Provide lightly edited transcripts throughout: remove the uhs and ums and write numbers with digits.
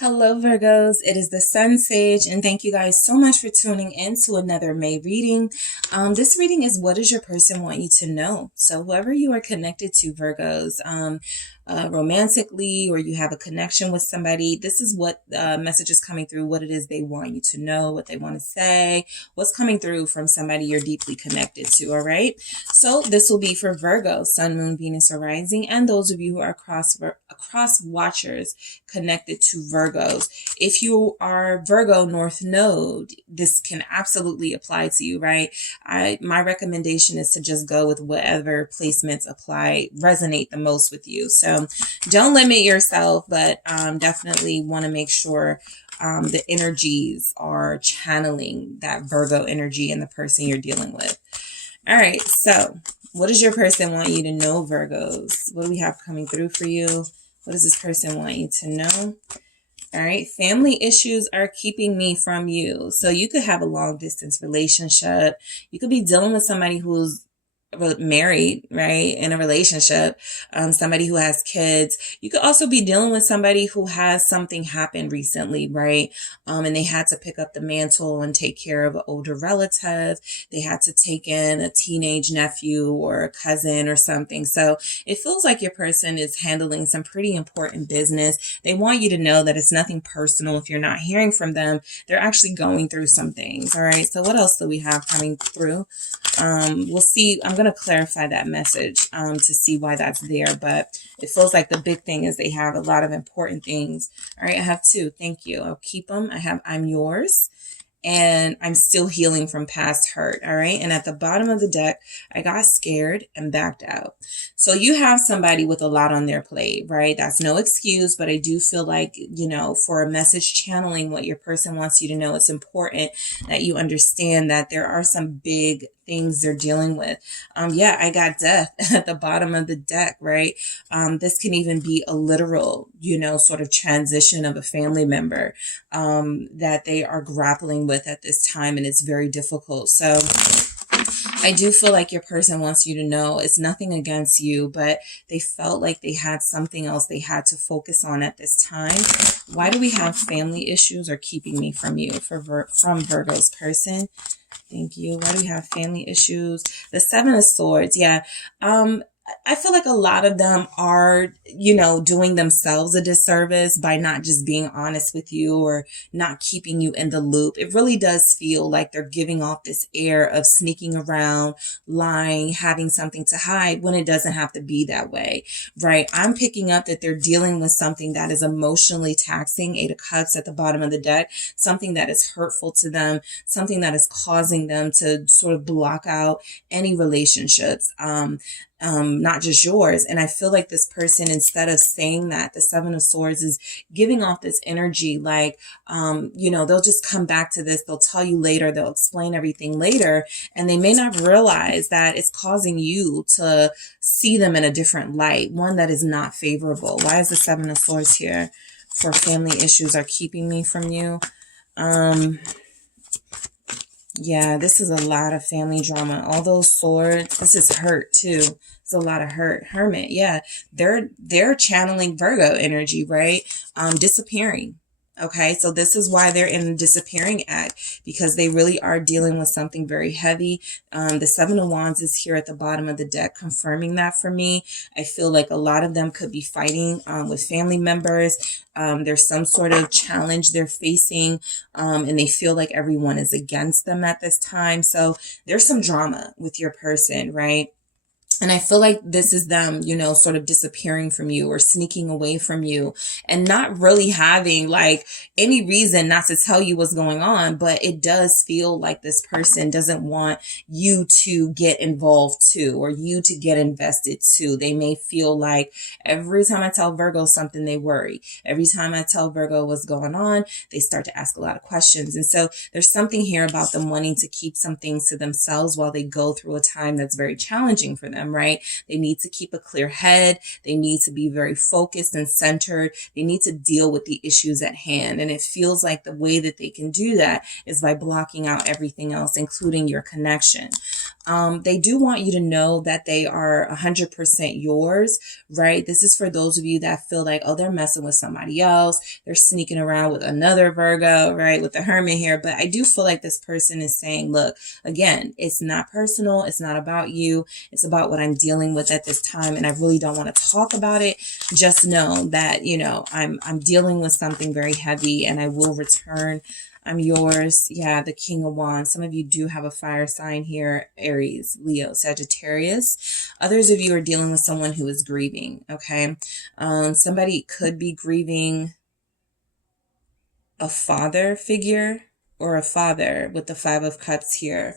Hello, Virgos. It is the SunSage, and thank you guys so much for tuning in to another May reading. This reading is what does your person want you to know? So whoever you are connected to, Virgos, romantically, or you have a connection with somebody, this is what message is coming through, what it is they want you to know, what they want to say, what's coming through from somebody you're deeply connected to, all right? So this will be for Virgo, Sun, Moon, Venus, or Rising, and those of you who are cross watchers connected to Virgos. If you are Virgo North Node, this can absolutely apply to you, right? My recommendation is to just go with whatever placements resonate the most with you. So don't limit yourself, but definitely want to make sure the energies are channeling that Virgo energy in the person you're dealing with. All right, so what does your person want you to know, Virgos? What do we have coming through for you? What does this person want you to know? All right, family issues are keeping me from you. So you could have a long distance relationship. You could be dealing with somebody who's married, right, in a relationship, somebody who has kids. You could also be dealing with somebody who has something happen recently, right, and they had to pick up the mantle and take care of an older relative. They had to take in a teenage nephew or a cousin or something. So it feels like your person is handling some pretty important business. They want you to know that it's nothing personal. If you're not hearing from them, they're actually going through some things. All right, so what else do we have coming through? We'll see. I'm going to clarify that message to see why that's there, but it feels like the big thing is they have a lot of important things. All right, I have two. Thank you. I'll keep them. I have I'm yours, and I'm still healing from past hurt. All right. And at the bottom of the deck, I got scared and backed out. So you have somebody with a lot on their plate, right? That's no excuse, but I do feel like, for a message channeling what your person wants you to know, it's important that you understand that there are some big things they're dealing with. I got death at the bottom of the deck, right? This can even be a literal, sort of transition of a family member that they are grappling with at this time, and it's very difficult. So I do feel like your person wants you to know it's nothing against you, but they felt like they had something else they had to focus on at this time. Why do we have family issues are keeping me from you from Virgo's person? Thank you. Why do we have family issues? The Seven of Swords. Yeah. I feel like a lot of them are, doing themselves a disservice by not just being honest with you or not keeping you in the loop. It really does feel like they're giving off this air of sneaking around, lying, having something to hide when it doesn't have to be that way, right? I'm picking up that they're dealing with something that is emotionally taxing, Eight of Cups at the bottom of the deck, something that is hurtful to them, something that is causing them to sort of block out any relationships. Not just yours. And I feel like this person, instead of saying that, the Seven of Swords is giving off this energy like, they'll just come back to this. They'll tell you later. They'll explain everything later. And they may not realize that it's causing you to see them in a different light, one that is not favorable. Why is the Seven of Swords here? For family issues are keeping me from you. Yeah, this is a lot of family drama. All those swords, this is hurt too. It's a lot of hurt. Hermit, yeah. They're channeling Virgo energy, right? Disappearing. Okay, so this is why they're in the disappearing act, because they really are dealing with something very heavy. The Seven of Wands is here at the bottom of the deck, confirming that for me. I feel like a lot of them could be fighting with family members. There's some sort of challenge they're facing, and they feel like everyone is against them at this time. So there's some drama with your person, right? And I feel like this is them, sort of disappearing from you or sneaking away from you and not really having like any reason not to tell you what's going on. But it does feel like this person doesn't want you to get involved too, or you to get invested too. They may feel like every time I tell Virgo something, they worry. Every time I tell Virgo what's going on, they start to ask a lot of questions. And so there's something here about them wanting to keep some things to themselves while they go through a time that's very challenging for them. Right? They need to keep a clear head. They need to be very focused and centered. They need to deal with the issues at hand. And it feels like the way that they can do that is by blocking out everything else, including your connection. They do want you to know that they are 100% yours, right? This is for those of you that feel like, oh, they're messing with somebody else. They're sneaking around with another Virgo, right? With the Hermit here. But I do feel like this person is saying, look, again, it's not personal. It's not about you. It's about what I'm dealing with at this time. And I really don't want to talk about it. Just know that, you know, I'm dealing with something very heavy and I will return. I'm yours. Yeah, the King of Wands. Some of you do have a fire sign here. Aries, Leo, Sagittarius. Others of you are dealing with someone who is grieving, okay? Somebody could be grieving a father figure or a father with the Five of Cups here.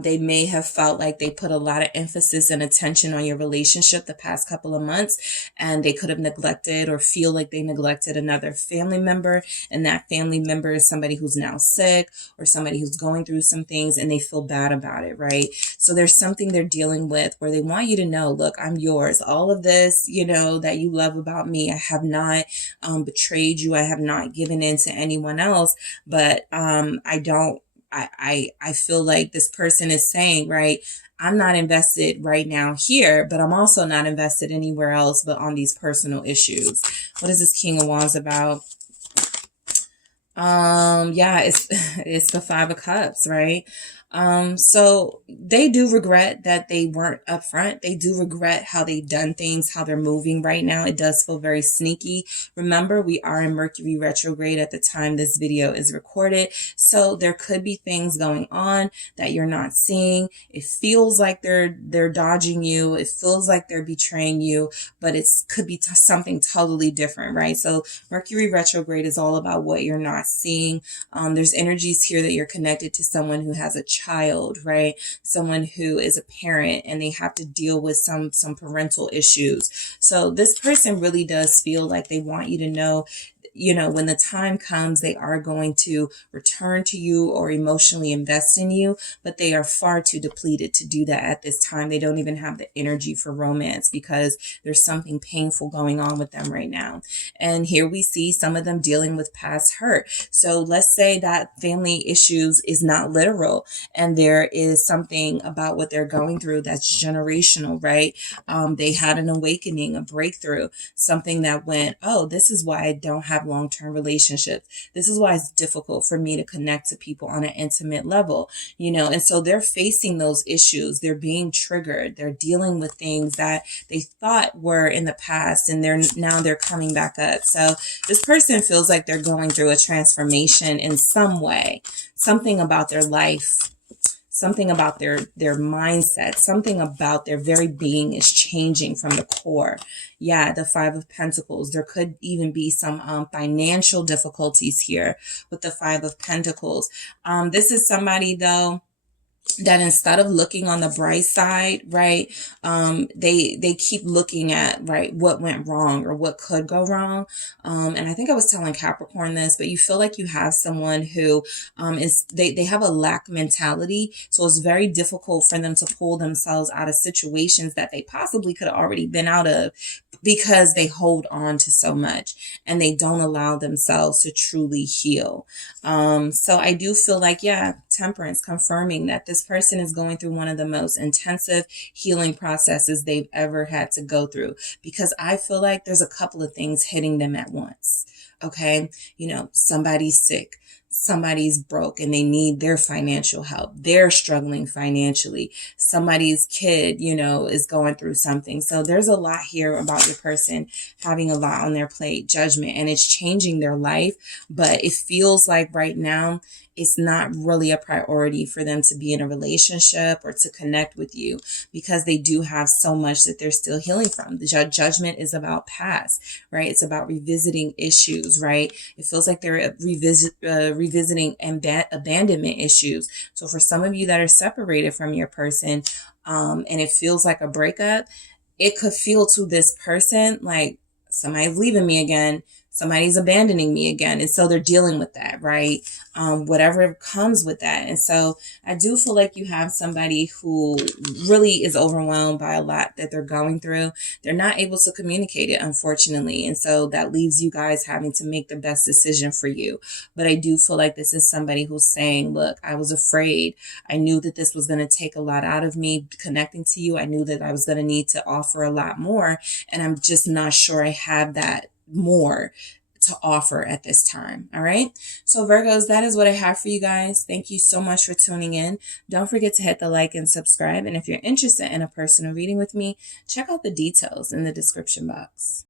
They may have felt like they put a lot of emphasis and attention on your relationship the past couple of months, and they could have neglected or feel like they neglected another family member. And that family member is somebody who's now sick or somebody who's going through some things and they feel bad about it, right? So there's something they're dealing with where they want you to know, look, I'm yours. All of this, you know, that you love about me, I have not betrayed you. I have not given in to anyone else, but I feel like this person is saying, right, I'm not invested right now here, but I'm also not invested anywhere else but on these personal issues. What is this King of Wands about? Yeah, it's the Five of Cups, right? So they do regret that they weren't upfront. They do regret how they've done things, how they're moving right now. It does feel very sneaky. Remember, we are in Mercury retrograde at the time this video is recorded. So there could be things going on that you're not seeing. It feels like they're dodging you. It feels like they're betraying you, but it could be something totally different, right? So Mercury retrograde is all about what you're not seeing. There's energies here that you're connected to someone who has a child, right? Someone who is a parent and they have to deal with some parental issues. So this person really does feel like they want you to know, you know, when the time comes, they are going to return to you or emotionally invest in you, but they are far too depleted to do that at this time. They don't even have the energy for romance because there's something painful going on with them right now. And here we see some of them dealing with past hurt. So let's say that family issues is not literal and there is something about what they're going through that's generational, right? They had an awakening, a breakthrough, something that went, oh, this is why I don't have long-term relationships. This is why it's difficult for me to connect to people on an intimate level, you know, and so they're facing those issues. They're being triggered. They're dealing with things that they thought were in the past and they're coming back up. So this person feels like they're going through a transformation in some way, something about their life, something about their mindset, something about their very being is changing from the core. Yeah, the Five of Pentacles. There could even be some financial difficulties here with the Five of Pentacles. This is somebody, though, that instead of looking on the bright side, right, they keep looking at, right, what went wrong or what could go wrong. And I think I was telling Capricorn this, but you feel like you have someone who they have a lack mentality. So it's very difficult for them to pull themselves out of situations that they possibly could have already been out of because they hold on to so much and they don't allow themselves to truly heal. So I do feel like, yeah, Temperance, confirming that this person is going through one of the most intensive healing processes they've ever had to go through, because I feel like there's a couple of things hitting them at once. Okay. You know, somebody's sick. Somebody's broke and they need their financial help. They're struggling financially. Somebody's kid, you know, is going through something. So there's a lot here about your person having a lot on their plate, judgment, and it's changing their life. But it feels like right now, it's not really a priority for them to be in a relationship or to connect with you because they do have so much that they're still healing from. The judgment is about past, right? It's about revisiting issues, right? It feels like they're revisiting abandonment issues. So for some of you that are separated from your person, and it feels like a breakup, it could feel to this person like somebody's leaving me again. somebody's abandoning me again. And so they're dealing with that, right? Whatever comes with that. And so I do feel like you have somebody who really is overwhelmed by a lot that they're going through. They're not able to communicate it, unfortunately. And so that leaves you guys having to make the best decision for you. But I do feel like this is somebody who's saying, look, I was afraid. I knew that this was going to take a lot out of me connecting to you. I knew that I was going to need to offer a lot more. And I'm just not sure I have that more to offer at this time. All right. So Virgos, that is what I have for you guys. Thank you so much for tuning in. Don't forget to hit the like and subscribe. And if you're interested in a personal reading with me, check out the details in the description box.